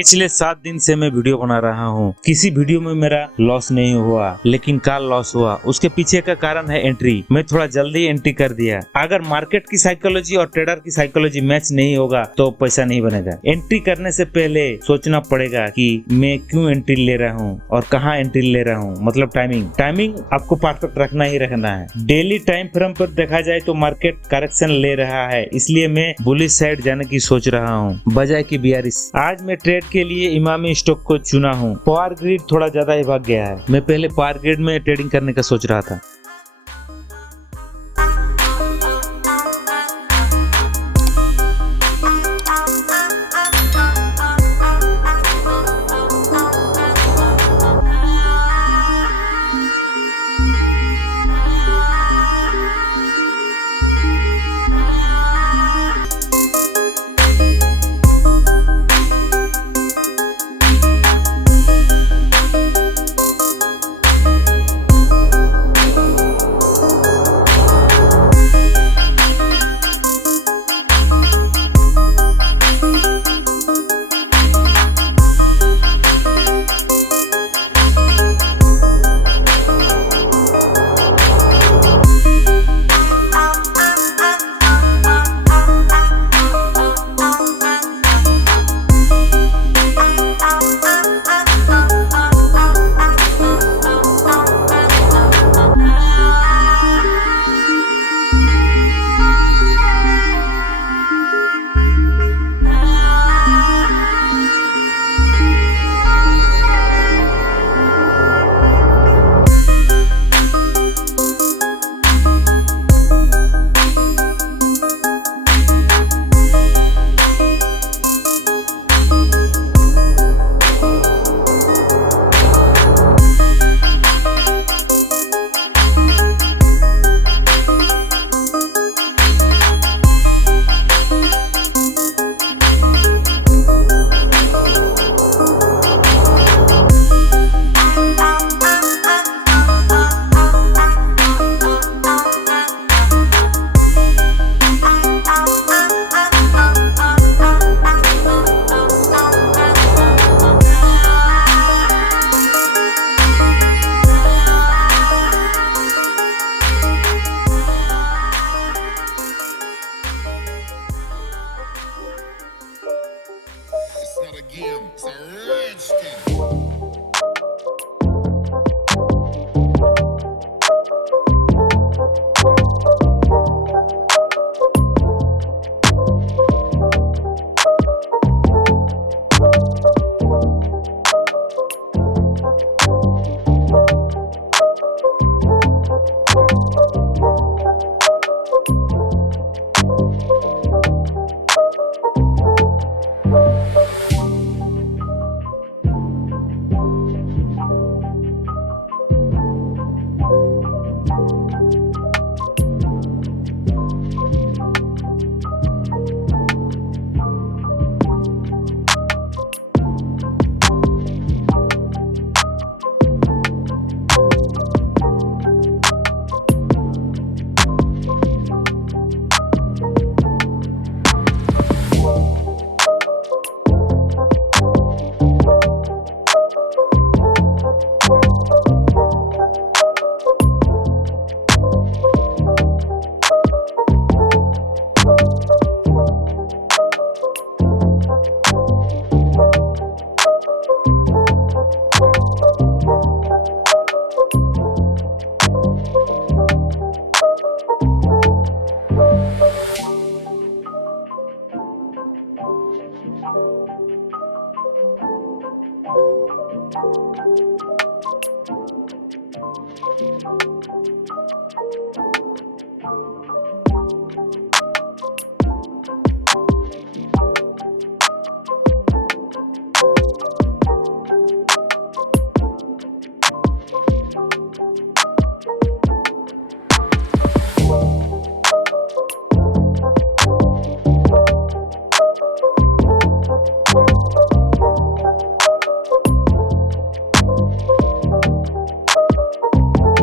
पिछले 7 दिन से मैं वीडियो बना रहा हूँ। किसी वीडियो में मेरा लॉस नहीं हुआ, लेकिन कल लॉस हुआ। उसके पीछे का कारण है एंट्री। मैं थोड़ा जल्दी एंट्री कर दिया। अगर मार्केट की साइकोलॉजी और ट्रेडर की साइकोलॉजी मैच नहीं होगा तो पैसा नहीं बनेगा। एंट्री करने से पहले सोचना पड़ेगा कि मैं क्यों एंट्री ले रहा हूँ और कहाँ एंट्री ले रहा हूँ। मतलब टाइमिंग आपको परफेक्ट रखना ही रखना है। डेली टाइम फ्रेम पर देखा जाए तो मार्केट करेक्शन ले रहा है, इसलिए मैं बुलिश साइड जाने की सोच रहा हूँ बजाय कि बियरिश। आज मैं ट्रेड के लिए इमामी स्टॉक को चुना हूँ। पावर ग्रिड थोड़ा ज्यादा ही भाग गया है। मैं पहले पावर ग्रिड में ट्रेडिंग करने का सोच रहा था।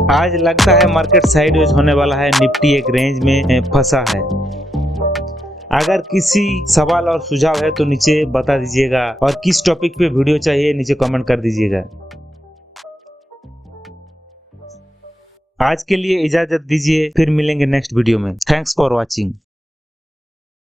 आज लगता है मार्केट साइडवेज होने वाला है। निफ्टी एक रेंज में फंसा है। अगर किसी सवाल और सुझाव है तो नीचे बता दीजिएगा, और किस टॉपिक पे वीडियो चाहिए नीचे कमेंट कर दीजिएगा। आज के लिए इजाजत दीजिए, फिर मिलेंगे नेक्स्ट वीडियो में। Thanks for watching.